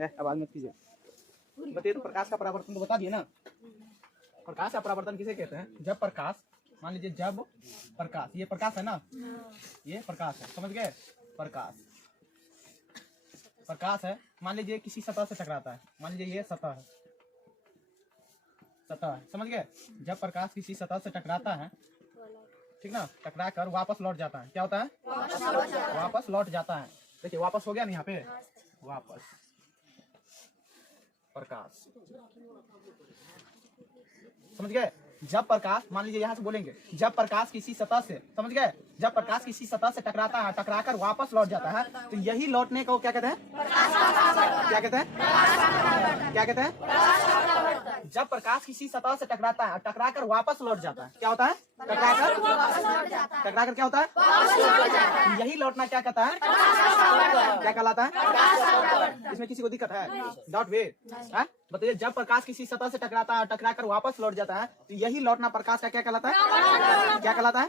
आवाज मत कीजिए। बताइए तो प्रकाश का परावर्तन तो बता दिए ना। प्रकाश का परावर्तन किसे कहते हैं? जब प्रकाश, मान लीजिए जब प्रकाश, ये प्रकाश है ना, ये प्रकाश है, समझ गए? प्रकाश है, मान लीजिए किसी सतह से टकराता है, मान लीजिए ये सतह है, समझ गए? जब प्रकाश किसी सतह से टकराता है, ठीक ना, टकरा कर वापस लौट जाता है, क्या होता है? वापस लौट जाता है। देखिए वापस हो गया ना यहाँ पे, वापस प्रकाश, समझ गए? जब प्रकाश, मान लीजिए यहाँ से बोलेंगे, जब प्रकाश किसी सतह से, समझ गए? जब प्रकाश किसी सतह से टकराता है, टकराकर वापस लौट जाता है, तो यही लौटने को क्या कहते हैं? क्या कहते हैं? क्या कहते हैं? जब प्रकाश किसी सतह से टकराता है, टकराकर वापस लौट जाता है, क्या होता है? टकराकर क्या होता है? यही लौटना क्या कहता है? क्या कहलाता है? इसमें किसी को दिक्कत है? डाउट वे? बताइए, जब प्रकाश किसी सतह से टकराता है, टकराकर वापस लौट जाता है, तो यही लौटना प्रकाश का क्या कहलाता है? क्या कहलाता है?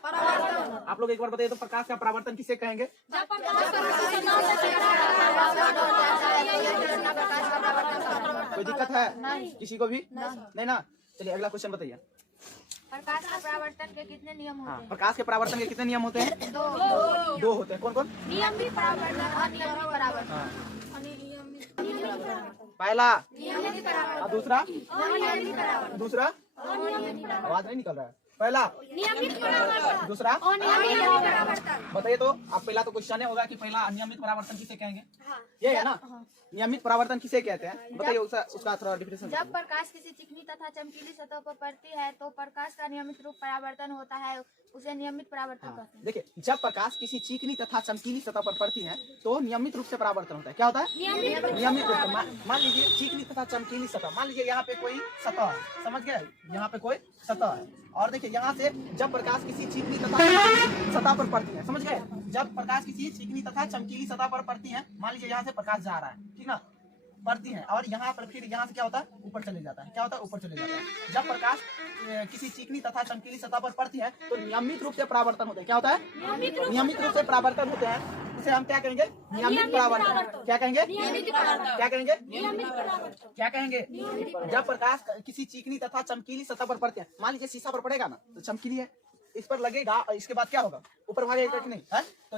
आप लोग एक बार बताइए तो प्रकाश का परावर्तन किसे कहेंगे? कोई दिक्कत है किसी को भी? नहीं ना। चलिए अगला क्वेश्चन बताइए। प्रकाश के परावर्तन के कितने नियम होते हैं? प्रकाश के परावर्तन के कितने नियम होते हैं? दो होते हैं। कौन कौन? नियमित परावर्तन, अनियमित परावर्तन। पहला, नियमित परावर्तन, दूसरा आवाज नहीं निकल रहा है। पहला नियमित परावर्तन, दूसरा अनियमित परावर्तन। बताइए तो आप पहला तो क्वेश्चन होगा कि पहला अनियमित परावर्तन किसे कहेंगे? ये है ना, नियमित परावर्तन किसे कहते हैं? बताइए उसका थोड़ा डिफिनेशन। जब प्रकाश किसी चिकनी तथा चमकीली सतह पर पड़ती है तो प्रकाश का नियमित रूप परावर्तन होता है, उसे नियमित परावर्तन कहते हैं। देखिए, जब प्रकाश किसी चिकनी तथा चमकीली सतह पर पड़ती है तो नियमित रूप से परावर्तन होता है। क्या होता है? नियमित रूप से। मान लीजिए चिकनी तथा चमकीली सतह, मान लीजिए यहाँ पे कोई सतह है, समझ गए? यहाँ पे कोई सतह है और देखिए यहाँ से जब प्रकाश किसी चिकनी तथा सतह पर पड़ती है, समझ गए? जब प्रकाश किसी चिकनी तथा चमकीली सतह पर पड़ती है, मान लीजिए यहाँ से प्रकाश जा रहा है, ठीक ना, पड़ती है और यहाँ पर फिर यहाँ से क्या होता है? ऊपर चले जाता है। क्या होता है? ऊपर चले जाता है। जब प्रकाश किसी चिकनी तथा चमकीली सतह पर पड़ती है तो नियमित रूप से परावर्तन होते हैं। क्या होता है? नियमित रूप से परावर्तन होते हैं। उसे हम क्या कहेंगे? नियमित परावर्तन। क्या कहेंगे? क्या कहेंगे? क्या कहेंगे? जब प्रकाश किसी चिकनी तथा चमकीली सतह पर पड़ते हैं, मान लीजिए शीशा पर पड़ेगा ना, तो चमकीली है, इस पर लगेगा और इसके बाद क्या होगा? ऊपर भागेगा कि नहीं है? तो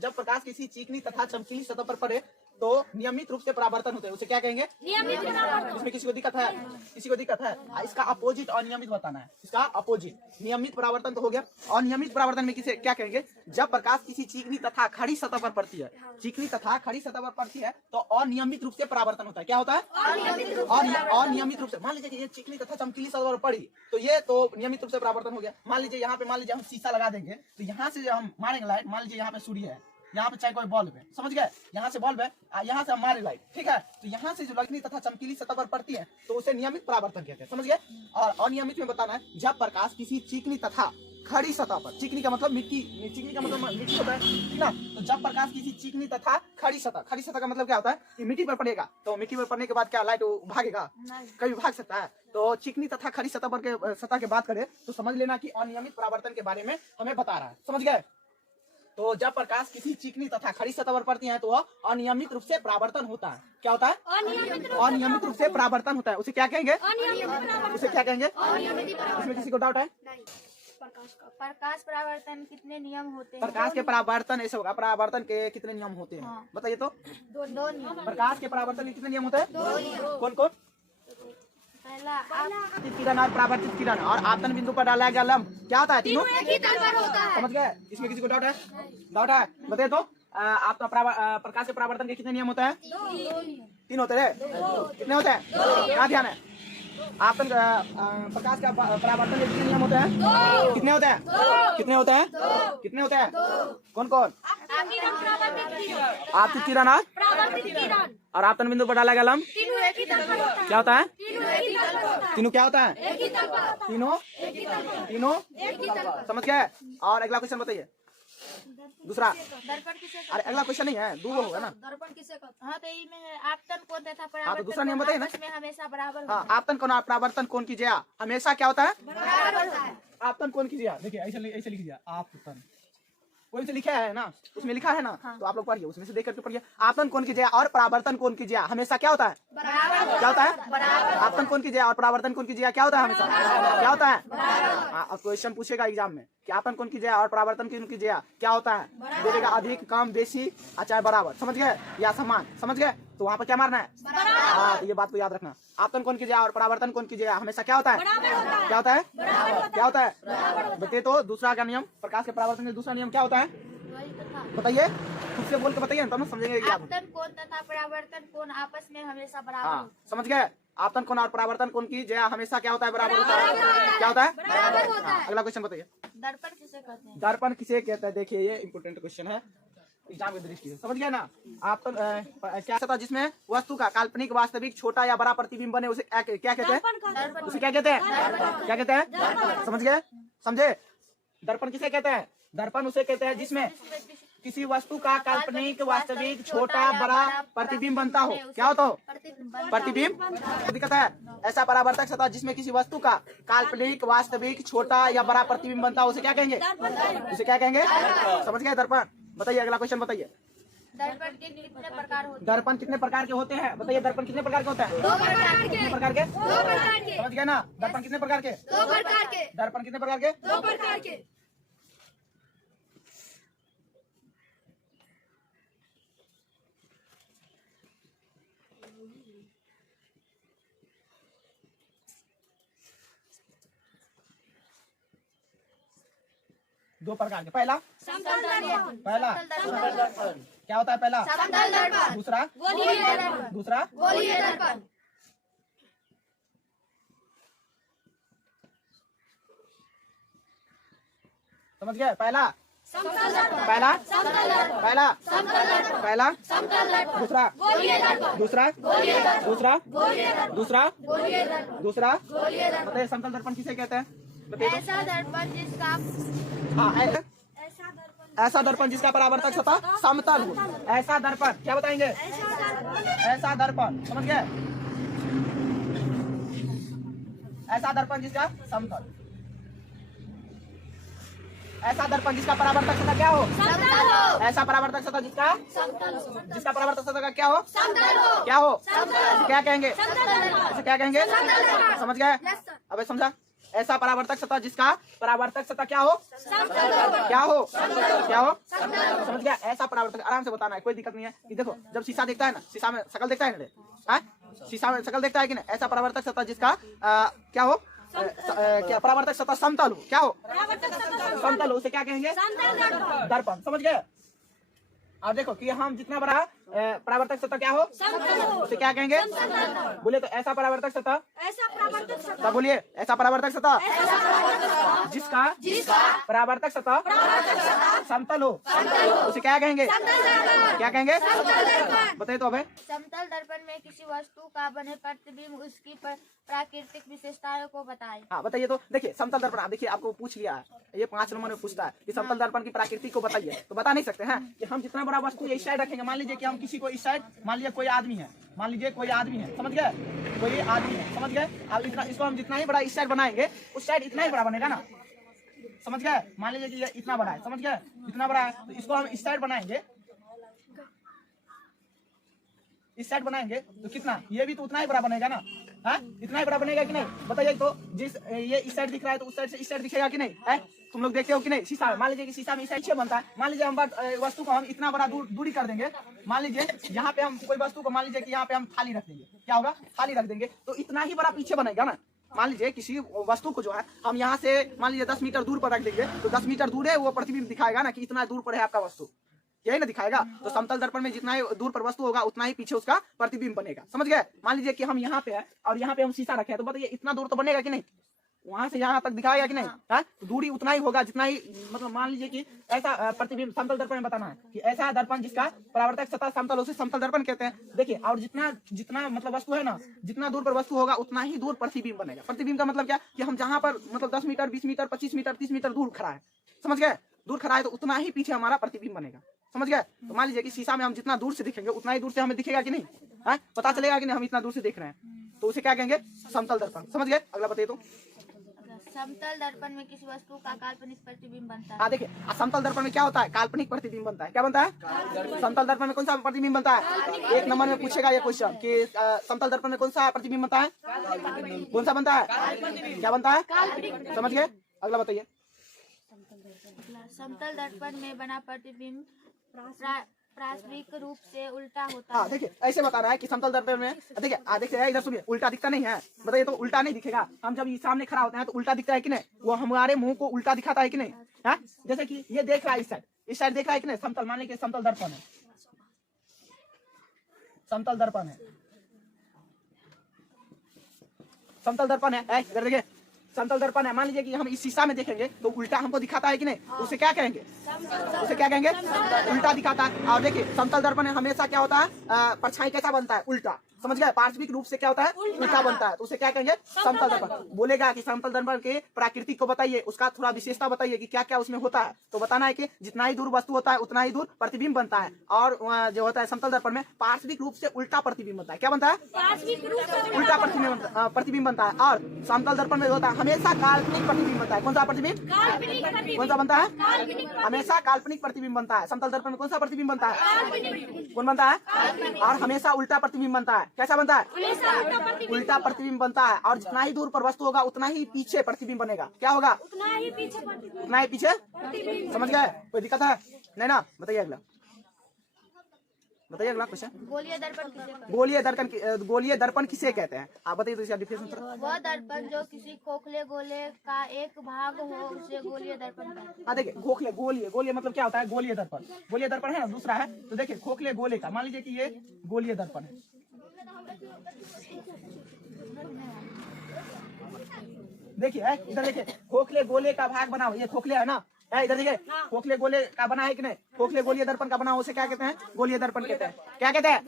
जब प्रकाश किसी चिकनी तथा चमकीली सतह पर पड़े तो नियमित रूप से परावर्तन होते हैं। उसे क्या कहेंगे? नियमित परावर्तन। इसमें किसी को दिक्कत है? किसी को दिक्कत है? इसका अपोजिट अनियमित बताना है। इसका अपोजिट। नियमित परावर्तन तो हो गया। अनियमित परावर्तन में किसे क्या कहेंगे? जब प्रकाश किसी चिकनी तथा खड़ी सतह पर पड़ती है, चिकनी तथा खड़ी सतह पर पड़ती है तो अनियमित रूप से परावर्तन होता है। क्या होता है? अनियमित रूप से। मान लीजिए ये चिकनी तथा चमकीली सतह पर पड़ी तो ये तो नियमित रूप से परावर्तन हो गया। मान लीजिए यहाँ पे, मान लीजिए हम शीशा लगा देंगे तो यहाँ से हम मारेंगे लाइट, मान लीजिए यहाँ पे सूर्य है, यहाँ पे चाहे कोई बल्ब है, समझ गए? यहाँ से बल्ब है, यहाँ से हमारे लाइट, ठीक है? तो यहाँ से जो लगनी तथा चमकीली सतह पर पड़ती है तो उसे नियमित परावर्तन कहते हैं, समझ गए? और अनियमित में बताना है जब प्रकाश किसी चिकनी तथा खड़ी सतह पर, चिकनी का मतलब मिट्टी, चिकनी का मतलब मिट्टी होता है, ठीक ना? तो जब प्रकाश किसी चिकनी तथा खड़ी सतह का मतलब क्या होता है? कि मिट्टी पर पड़ेगा तो मिट्टी पर पड़ने के बाद क्या लाइट भागेगा? कभी भाग सकता है? तो चिकनी तथा खड़ी सतह पर सतह की बात करें तो समझ लेना कि अनियमित परावर्तन के बारे में हमें बता रहा है, समझ गए? तो जब प्रकाश किसी चिकनी तथा खड़ी सतह पर पड़ती है तो वह अनियमित रूप से परावर्तन होता है। क्या होता है? अनियमित रूप से परावर्तन होता है। उसे क्या कहेंगे? उसे क्या कहेंगे? इसमें किसी को डाउट है? प्रकाश परावर्तन कितने नियम होते हैं? प्रकाश के परावर्तन ऐसे होगा, परावर्तन के कितने नियम होते हैं? बताइए तो। दो नियम। प्रकाश के परावर्तन के कितने नियम होते हैं? कौन कौन? पहला किरण और परावर्तित किरण और आपतन बिंदु पर डाला गया लंब, क्या होता है? तीनों एक ही तल पर होता है। समझ गए? इसमें किसी को डाउट है? डाउट है? बताइए तो। आप तो प्रकाश के परावर्तन के कितने नियम होते हैं? तीन होते हैं। कितने होते हैं? क्या ध्यान है? आपतन प्रकाश का परावर्तन के कितने नियम होते हैं? कितने होते हैं? कितने होते हैं? कितने होते हैं? कौन कौन? आपतित किरण और आपतन बिंदु पर डाला गया लंब क्या होता है? तीनों क्या होता है? तीनों समझ गए? और अगला क्वेश्चन बताइए। दूसरा। दर्पण किसे? अरे अगला क्वेश्चन नहीं है, दो होगा ना। दर्पण किसे कहते हैं? हाँ तो इसमें आपतन कोण तथा तो परावर्तन दूसरा नियम बताइए ना। में हमेशा बराबर हाँ, आपतन कोण और परावर्तन कोण की जया हमेशा क्या होता है? बराबर होता है। आपतन कोण की जया देखिए ऐसे लिख दिया, आपतन कोई से लिखा है ना, उसमें लिखा है ना, तो आप लोग पढ़िए, उसमें से देख करके पढ़िए। आपतन कोण की ज्या और परावर्तन कोण की ज्या हमेशा क्या होता है? क्या होता है? आपतन कोण की ज्या और परावर्तन कोण की ज्या क्या होता है? हमेशा क्या होता है? हाँ, क्वेश्चन पूछेगा एग्जाम में कि आपतन कोण की ज्या और परावर्तन कोण की ज्या क्या होता है? बोलेगा अधिक, कम, बेसी, चाहे बराबर, समझ गए, या समान, समझ गए। तो वहाँ पर क्या मारना है? हाँ, तो ये बात को याद रखना। आपतन कोण की ज्या और परावर्तन कोण की ज्या हमेशा क्या होता है? क्या होता है? क्या होता है? बताइए तो दूसरा का नियम, प्रकाश के परावर्तन का दूसरा नियम क्या होता है? बताइए, खुद से बोल के बताइए तब समझेंगे क्या। आपतन कोण तथा परावर्तन कोण आपस में हमेशा बराबर हाँ, समझ गए। आपतन कोण और परावर्तन कोण की ज्या हमेशा क्या होता है? बराबर होता है। क्या होता है? हाँ, अगला क्वेश्चन बताइए। दर्पण किसे कहते हैं? दर्पण किसे कहते हैं? देखिए ये इंपोर्टेंट क्वेश्चन है एग्जाम की दृष्टि से, समझ गए ना। आपतन क्या था जिसमें वस्तु का काल्पनिक, वास्तविक, छोटा या बड़ा प्रतिबिंब बने उसे क्या कहते हैं? उसे क्या कहते हैं? क्या कहते हैं? समझ गए, समझे। दर्पण किसे कहते हैं? दर्पण उसे कहते हैं जिसमें किसी वस्तु का काल्पनिक, वास्तविक, छोटा, बड़ा प्रतिबिंब बनता हो। क्या होता हो? प्रतिबिंब। दिक्कत है ऐसा परावर्तक सतह जिसमें किसी वस्तु का काल्पनिक, वास्तविक, छोटा या बड़ा प्रतिबिंब बनता हो उसे क्या कहेंगे? उसे क्या कहेंगे? समझ गए दर्पण। बताइए अगला क्वेश्चन बताइए। दर्पण के कितने प्रकार होते हैं? दर्पण कितने प्रकार के होते हैं? बताइए दर्पण कितने प्रकार के होते हैं? 2 प्रकार के। कितने प्रकार के? 2 प्रकार के। समझ गए ना। दर्पण कितने प्रकार के? 2 प्रकार के। दर्पण कितने प्रकार के? 2 प्रकार के। दो प्रकार के। पहला समतल दर्पण। पहला समतल दर्पण। क्या होता है? पहला समतल दर्पण। दूसरा गोलीय दर्पण। दूसरा गोलीय दर्पण। समझ गए। पहला समतल दर्पण। पहला समतल दर्पण। पहला समतल दर्पण। पहला समतल दर्पण। दूसरा गोलीय दर्पण। दूसरा गोलीय दर्पण। दूसरा गोलीय दर्पण। दूसरा गोलीय दर्पण। दूसरा गोलीय दर्पण। बताइए समतल दर्पण किसे कहते हैं? बताइए ऐसा दर्पण जिसका हाँ, ऐसा दर्पण ऐसा दर्पण जिसका परावर्तक सतह समतल हो। ऐसा दर्पण क्या बताएंगे? ऐसा दर्पण। समझ गए। ऐसा दर्पण जिसका समतल, ऐसा दर्पण जिसका परावर्तक सतह क्या हो? समतल हो। ऐसा परावर्तक सतह जिसका समतल हो। जिसका परावर्तक सतह का क्या हो? समतल हो। क्या हो? समतल। इसे क्या कहेंगे? समतल दर्पण। इसे क्या कहेंगे? समतल दर्पण। समझ गए। Yes sir. अबे समझा। ऐसा परावर्तक सतह जिसका परावर्तक सतह क्या हो? समतल दर्पण। क्या हो? क्या हो? समतल। समझ गया। ऐसा परावर्तक आराम से बताना है, कोई दिक्कत नहीं है। कि देखो जब शीशा देखता है ना, शीशा में शकल देखता है ना, शीशा में शकल देखता है कि नहीं? ऐसा परावर्तक सतह जिसका क्या हो? क्या परावर्तक सतह समतल हो। क्या हो? समतल हो, उसे क्या कहेंगे? दर्पण। समझ गए। अब देखो कि हम जितना बड़ा परावर्तक सतह क्या हो? उसे क्या कहेंगे? बोले तो ऐसा परावर्तक सतह, ऐसा परावर्तक सतह। तब बोलिए ऐसा परावर्तक सतह ऐसा परावर्तक सतह जिसका जिसका परावर्तक सतह समतल हो, उसे क्या कहेंगे? क्या कहेंगे? बताइए तो अबे। समतल दर्पण में किसी वस्तु का बने प्रतिबिंब उसकी प्राकृतिक विशेषताओं को बताएं। हाँ बताइए तो। देखिए समतल दर्पण, देखिए आपको पूछ लिया है, ये 5 नंबर में पूछता है कि समतल दर्पण की प्रकृति को बताइए, तो बता नहीं सकते हैं कि हम जितना बड़ा वस्तु इस साइड रखेंगे। मान लीजिए कि हम किसी को इस साइड, मान लीजिए कोई आदमी है, मान लीजिए कोई आदमी है, समझ गए, कोई आदमी है, समझ गए। अब इतना इसको हम जितना ही बड़ा इस साइड बनाएंगे उस साइड इतना ही बड़ा बनेगा ना, समझ गए। मान लीजिए कि ये इतना बड़ा है, समझ गए, इतना बड़ा है, तो इसको हम इस साइड बनाएंगे, इस साइड बनाएंगे तो कितना, ये भी तो उतना ही बड़ा बनेगा ना। हाँ, इतना ही बड़ा बनेगा कि नहीं? बताइए तो। जिस ये इस साइड दिख रहा है तो उस साइड से इस साइड दिखेगा कि नहीं? है, तुम लोग देखते हो कि नहीं? शीशा में मान लीजिए कि शीशा में इस साइड 6 बनता है। मान लीजिए हम वस्तु को हम इतना बड़ा दूरी कर देंगे। मान लीजिए यहाँ पे हम कोई वस्तु को, मान लीजिए कि यहाँ पे हम थाली रख देंगे, क्या होगा? थाली रख देंगे तो इतना ही बड़ा पीछे बनेगा ना। मान लीजिए किसी वस्तु को जो है हम यहाँ से मान लीजिए 10 मीटर दूर पर रख देंगे, तो 10 मीटर दूर है वो प्रतिबिंब दिखाएगा ना कि इतना दूर पर है आपका वस्तु, यही ना दिखाएगा। तो समतल दर्पण में जितना ही दूर पर वस्तु होगा उतना ही पीछे उसका प्रतिबिंब बनेगा, समझ गए। मान लीजिए कि हम यहाँ पे है और यहाँ पे हम शीशा रखे हैं, तो बताइए इतना दूर तो बनेगा कि नहीं? वहां से यहाँ तक दिखाएगा कि नहीं? है, तो दूरी उतना ही होगा जितना ही, मतलब मान लीजिए कि ऐसा प्रतिबिंब समतल दर्पण में बताना है कि ऐसा दर्पण जिसका परावर्तक सतह समतल, उसे समतल दर्पण कहते हैं। देखिए, और जितना जितना मतलब वस्तु है ना, जितना दूर पर वस्तु होगा उतना ही दूर प्रतिबिंब बनेगा। प्रतिबिंब का मतलब क्या कि हम जहाँ पर मतलब 10 मीटर, 20 मीटर, 25 मीटर, 30 मीटर दूर खड़ा है, समझ गए, दूर खड़ा है, तो उतना ही पीछे हमारा प्रतिबिंब बनेगा, समझ गए। तो मान लीजिए कि शीशा में हम जितना दूर से दिखेंगे उतना ही दूर से हमें दिखेगा कि नहीं? है, पता चलेगा कि नहीं हम इतना दूर से देख रहे हैं, तो उसे क्या कहेंगे? समतल दर्पण। समझ गए। अगला बताइए तो। समतल दर्पण में किसी वस्तु का काल्पनिक प्रतिबिंब बनता है। हाँ देखिए, समतल दर्पण में क्या होता है? काल्पनिक प्रतिबिंब बनता है। क्या बनता है? समतल दर्पण में कौन सा प्रतिबिंब बनता है? 1 नंबर में पूछेगा ये क्वेश्चन कि समतल दर्पण में कौन सा प्रतिबिंब बनता है? कौन सा बनता है? क्या बनता है? समझ गए? अगला बताइए। समतल दर्पण में बना प्रतिबिंब प्राथमिक रूप से उल्टा होता हाँ है। देखिए, ऐसे बता रहा है कि समतल दर्पण में देखिए, देखिए इधर सुनिए, उल्टा दिखता नहीं है। बताइए तो उल्टा नहीं दिखेगा। हम जब सामने खड़ा होते हैं तो उल्टा दिखता है कि नहीं? वो हमारे मुंह को उल्टा दिखाता है कि नहीं? है जैसे कि ये देख रहा है इस साइड देख रहा है कि नहीं? समतल, मान लीजिए समतल दर्पण है, समतल दर्पण है, समतल दर्पण है। इधर देखिए, समतल दर्पण है। मान लीजिए कि हम इस शीशा में देखेंगे तो उल्टा हमको दिखाता है कि नहीं? उसे क्या कहेंगे? उसे क्या कहेंगे? उल्टा दिखाता है। और देखिए, समतल दर्पण में हमेशा क्या होता है? परछाई कैसा बनता है? उल्टा। समझ गए? पार्श्विक रूप से क्या होता है? उल्टा बनता है। तो उसे क्या कहेंगे? समतल दर्पण। बोलेगा कि समतल दर्पण के प्राकृतिक को बताइए, उसका थोड़ा विशेषता बताइए कि क्या क्या उसमें होता है। तो बताना है कि जितना ही दूर वस्तु होता है उतना ही दूर प्रतिबिंब बनता है। और जो होता है समतल दर्पण में पार्श्विक रूप से उल्टा प्रतिबिंब बनता है। क्या बनता है? उल्टा प्रतिबिंब बनता है। और समतल दर्पण में होता है हमेशा काल्पनिक प्रतिबिंब बनता है। कौन सा प्रतिबिंब? कौन सा बनता है? हमेशा काल्पनिक प्रतिबिंब बनता है। समतल दर्पण में कौन सा प्रतिबिंब बनता है? कौन बनता है? और हमेशा उल्टा प्रतिबिंब बनता है। कैसा बनता है? उल्टा प्रतिबिंब बनता है। और जितना ही दूर पर वस्तु होगा उतना ही पीछे प्रतिबिंब बनेगा। क्या होगा? उतना ही पीछे। समझ गए? कोई दिक्कत है? नहीं ना? बताइए अगला, बताइए अगला क्वेश्चन। गोलीय दर्पण किसे कहते हैं? गोलीय दर्पण किसे कहते हैं? आप बताइए तो इसका डिफिनेशन। वह दर्पण जो किसी खोखले गोले का एक भाग हो उसे गोलीय दर्पण कहते हैं। हाँ देखिए, खोखले गोलीय मतलब क्या होता है? गोलीय दर्पण। गोलीय दर्पण है ना, दूसरा है। तो देखिए, खोखले गोले का, मान लीजिए कि ये गोलीय दर्पण है। देखिए इधर देखिए, खोखले गोले का भाग बना हुआ, ये खोखले है ना? इधर देखिए, खोखले गोले का बना है कि नहीं? खोखले गोलीय दर्पण का बना, उसे क्या कहते हैं? गोलीय दर्पण कहते हैं। क्या कहते हैं?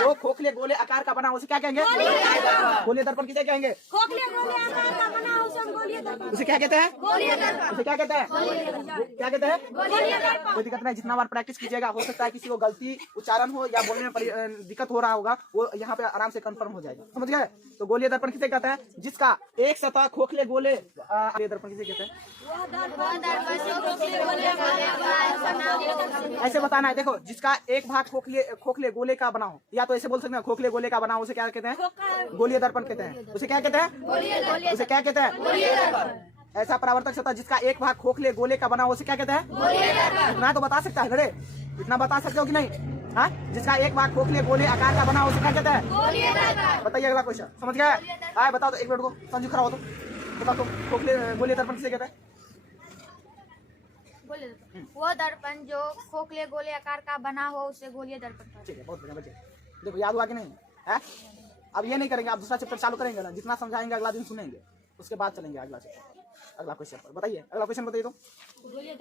जो खोखले गोले आकार का बना उसे क्या कहेंगे? गोलीय दर्पण किसे कहेंगे? उसे क्या कहते हैं? उसे क्या कहते हैं? क्या कहते हैं? कोई दिक्कत नहीं, जितना बार प्रैक्टिस कीजिएगा, हो सकता है किसी को गलती उच्चारण हो या बोलने में दिक्कत हो रहा होगा, वो यहाँ पे आराम से कंफर्म हो जाएगा। समझ गए? तो गोलीय दर्पण किसे कहते हैं? जिसका एक सतह खोखले गोले। गोलीय दर्पण किसे कहते हैं? ऐसे बताना है। देखो, जिसका एक भाग खोखले गोले का बना हो, या तो ऐसे बोल सकते हैं खोखले गोले का बना हो, उसे क्या कहते हैं? गोलीय दर्पण कहते हैं। उसे क्या कहते हैं? उसे क्या कहते हैं? ऐसा परावर्तक सतह जिसका एक भाग खोखले गोले का बना हो, उसे क्या कहते हैं? इतना तो बता सकता है घरे, इतना बता सकते हो कि नहीं? हाँ, जिसका एक भाग खोखले गोले आकार का बना हो, उसे क्या कहते हैं? बताइए अगला क्वेश्चन। समझ गए? आए बताओ तो, एक मिनट को संजू खड़ा हो तो बताओ तो, खोखले गोलीय दर्पण किसे कहते हैं? वह दर्पण जो खोखले गोले आकार का बना हो उसे गोलीय दर्पण कहते हैं। ठीक है, बहुत बढ़िया बच्चे। देखो, याद हुआ कि नहीं है? अब ये नहीं करेंगे, आप दूसरा चैप्टर चालू करेंगे ना, जितना समझाएंगे अगला दिन सुनेंगे, उसके बाद चलेंगे अगला चैप्टर, अगला क्वेश्चन पर। बताइए अगला क्वेश्चन बताइए तो। गोलीय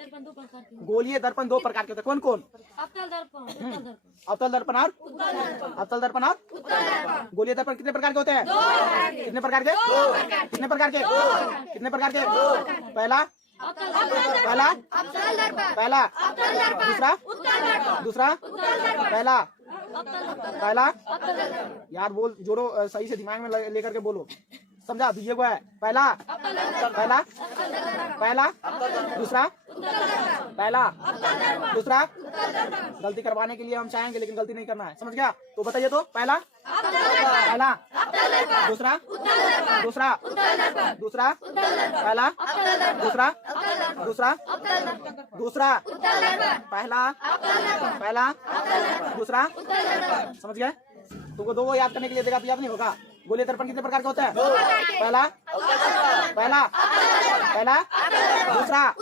दर्पण दो प्रकार के होते हैं। कौन कौन? अवतल दर्पण और अवतल दर्पण और गोलीय दर्पण कितने प्रकार के होते हैं? कितने प्रकार के? कितने प्रकार के? कितने प्रकार के? पहला दूसरा पहला यार बोल, जोड़ो सही से, दिमाग में लेकर के बोलो। समझा? ये को है पहला दूसरा गलती करवाने के लिए हम चाहेंगे, लेकिन गलती नहीं करना है। समझ गया? तो बताइए तो, पहला दूसरा पहला दूसरा पहला दूसरा। समझ गए? तुमको दो याद करने के लिए देगा तो याद नहीं होगा। गोलीय दर्पण कितने प्रकार के होते हैं? पहला दूसरा।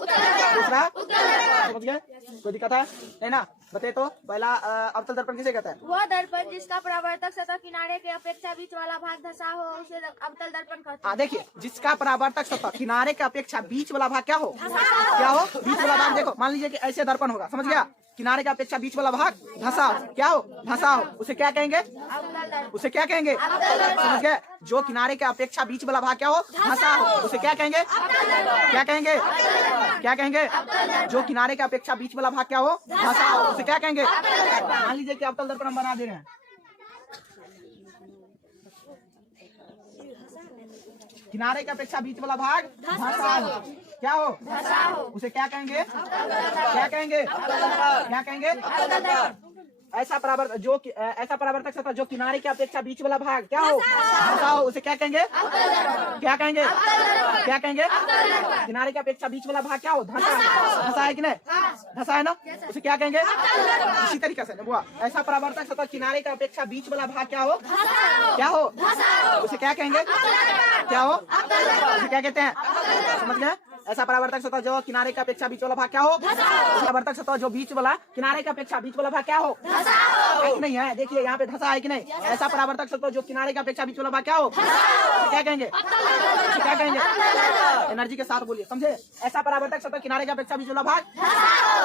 समझ गए? कोई दिक्कत है? नहीं ना? बताइए तो, पहला अवतल दर्पण किसे कहते हैं? वह दर्पण जिसका परावर्तक सतह किनारे के अपेक्षा बीच वाला भाग धंसा हो उसे अवतल दर्पण कहते हैं। देखिए, जिसका परावर्तक सतह किनारे के अपेक्षा बीच वाला भाग क्या हो? बीच वाला भाग। देखो, मान लीजिए कि ऐसे दर्पण होगा, समझ गया? किनारे के अपेक्षा बीच वाला भाग धंसा हो, उसे क्या कहेंगे? समझ गए? जो किनारे के अपेक्षा बीच वाला भाग क्या हो? धंसा हो, उसे क्या कहेंगे? जो किनारे के अपेक्षा बीच वाला भाग क्या हो? धंसा हो, उसे क्या कहेंगे? मान लीजिए कि अवतल दर्पण हम बना दे रहे हैं। किनारे की अपेक्षा बीच वाला भाग धंसा हो। क्या हो? उसे क्या कहेंगे? क्या कहेंगे? क्या कहेंगे? ऐसा परावर्तक सतह जो किनारे की अपेक्षा बीच वाला भाग क्या हो? धंसा हो। उसे क्या कहेंगे? क्या कहेंगे? क्या कहेंगे? किनारे की अपेक्षा बीच वाला भाग क्या हो? धंसा है कि नहीं? धंसा है ना? उसे क्या कहेंगे? इसी तरीके से बुआ, ऐसा परावर्तक सतह किनारे की अपेक्षा बीच वाला भाग क्या हो? क्या हो? उसे क्या कहेंगे? क्या हो? उसे क्या कहते हैं? समझ गए? ऐसा परावर्तक सतह जो किनारे की अपेक्षा बीच वाला भाग क्या हो? परावर्तक सतह जो बीच वाला किनारे की अपेक्षा बीच वाला भाग क्या हो? है कि नहीं है? देखिए यहाँ पे धंसा है कि नहीं? ऐसा परावर्तक सतह जो किनारे की अपेक्षा बीच वाला भाग क्या हो? क्या कहेंगे? क्या कहेंगे? एनर्जी के साथ बोलिए, समझे? ऐसा परावर्तक सतह किनारे की अपेक्षा बीच वाला भाग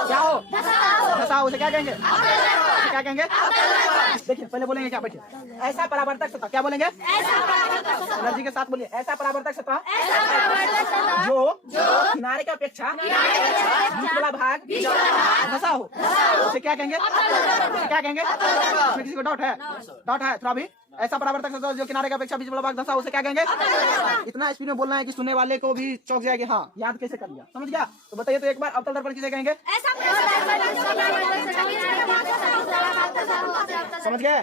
क्या हो? धंसा। उसे क्या कहेंगे? क्या कहेंगे? देखिए पहले बोलेंगे क्या? बैठिए। ऐसा परावर्तक सतह क्या बोलेंगे? एनर्जी के साथ बोलिए। ऐसा परावर्तक सतह जो किनारे की अपेक्षा बीच वाला भाग धंसा हो, उसे क्या कहेंगे? क्या कहेंगे? इसमें किसी को डाउट है? डाउट है थोड़ा भी? ऐसा परावर्तक सतह जो किनारे की अपेक्षा बीच वाला भाग धंसा, उसे क्या कहेंगे? इतना स्पीड में बोलना है कि सुनने वाले को भी चौंक जाएगी। हाँ, याद कैसे कर लिया? समझ गया? तो बताइए तो एक बार अवतल दर्पण किसे कहेंगे? समझ गए?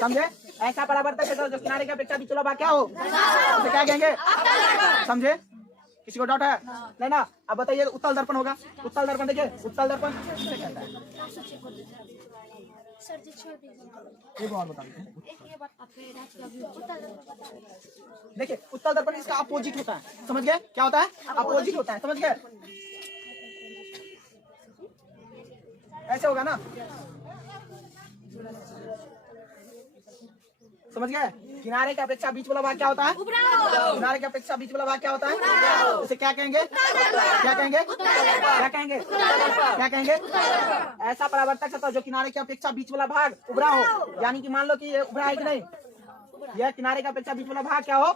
समझे? ऐसा परावर्तक सतह जो किनारे की अपेक्षा बीच वाला भाग क्या हो, उसे क्या कहेंगे? समझे? किसी को डाउट है? नहीं ना? अब बताइए उत्तल दर्पण होगा। उत्तल दर्पण देखिए, उत्तल दर्पण किसे कहता है? एक और बता दीजिए। देखिए उत्तल दर्पण इसका अपोजिट होता है। समझ गए? क्या होता है? अपोजिट होता है। समझ गए? ऐसे होगा ना? समझ गए? किनारे की अपेक्षा बीच वाला भाग क्या होता है? किनारे की अपेक्षा बीच वाला भाग क्या होता है? उसे क्या कहेंगे? क्या कहेंगे? क्या कहेंगे? क्या कहेंगे? ऐसा परावर्तक सतह जो किनारे की अपेक्षा बीच वाला भाग उभरा हो, यानी कि मान लो कि ये उभरा है कि नहीं, यह किनारे की अपेक्षा बीच वाला भाग क्या हो?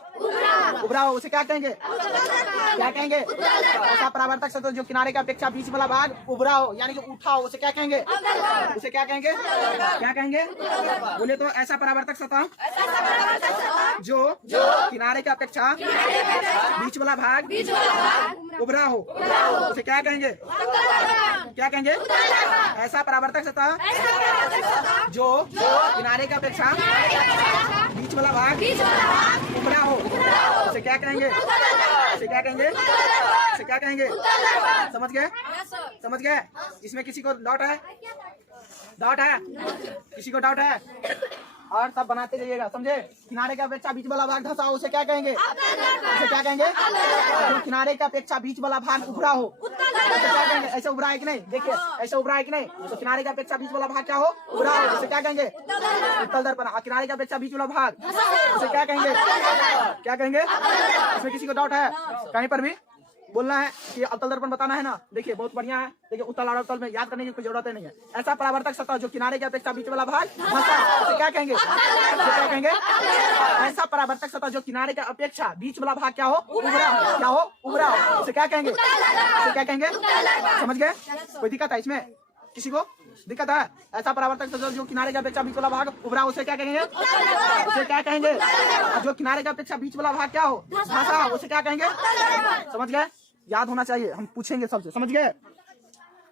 उभरा हो। उसे क्या कहेंगे? क्या कहेंगे? ऐसा परावर्तक सतह जो किनारे की अपेक्षा बीच वाला भाग उभरा हो, यानी कि उठा हो, उसे क्या कहेंगे? उसे क्या कहेंगे? क्या कहेंगे? बोले तो ऐसा परावर्तक सतह जो किनारे की अपेक्षा बीच वाला भाग उभरा हो, उसे क्या कहेंगे? क्या कहेंगे? ऐसा परावर्तक सतह जो किनारे की अपेक्षा बीच वाला भाग उभरा हो, उसे क्या कहेंगे? उसे क्या कहेंगे? उसे क्या कहेंगे? समझ गए? समझ गए? इसमें किसी को डाउट है? डाउट है? किसी को डाउट है? और सब बनाते जाइएगा। समझे? किनारे की अपेक्षा बीच वाला भाग धंसा हो, उसे क्या कहेंगे? उसे क्या कहेंगे? जो किनारे की अपेक्षा बीच वाला भाग उभरा हो, उसे क्या कहेंगे? ऐसे उभरा है कि नहीं? देखिए ऐसे उभरा है कि नहीं? तो किनारे की अपेक्षा बीच वाला भाग क्या हो? उभरा हो। उसे क्या कहेंगे? उत्तल दर्पण। किनारे की अपेक्षा बीच वाला भाग उसे क्या कहेंगे? क्या कहेंगे? इसमें किसी को डाउट है? कहीं पर भी बोलना है कि अवतल दर्पण बताना है ना? देखिए बहुत बढ़िया है। देखिए उत्तल और अवतल में याद करने की कोई जरूरत नहीं है। ऐसा परावर्तक सतह जो किनारे की अपेक्षा बीच वाला भाग धंसा, उसे क्या कहेंगे? उसे क्या कहेंगे? ऐसा परावर्तक सतह जो किनारे की अपेक्षा बीच वाला भाग क्या हो? उभरा हो। क्या हो? उभरा हो। उसे क्या कहेंगे? उसे क्या कहेंगे? समझ गए? कोई दिक्कत है इसमें? किसी को दिक्कत है? ऐसा परावर्तक सतह जो किनारे की अपेक्षा बीच वाला भाग उभरा, उसे क्या कहेंगे? उसे क्या कहेंगे? जो किनारे की अपेक्षा बीच वाला भाग क्या हो? धंसा, उसे क्या कहेंगे? समझ गए? याद होना चाहिए, हम पूछेंगे सबसे। समझ गए?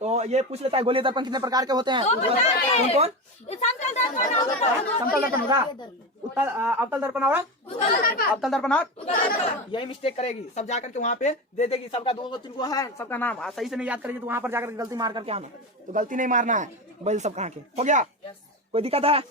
तो ये पूछ लेता है गोलीय दर्पण कितने प्रकार के होते हैं? कौन कौन? समतल दर्पण होगा, उत्तल अवतल दर्पण और अवतल दर्पण और यही मिस्टेक करेगी सब, जाकर के वहाँ पे दे देगी। सबका 2-3 को है, सबका नाम सही से नहीं याद करेगी तो वहाँ पर जाकर गलती मार करके आना। तो गलती नहीं मारना है। बैल सब कहाँ के हो गया? कोई दिक्कत है?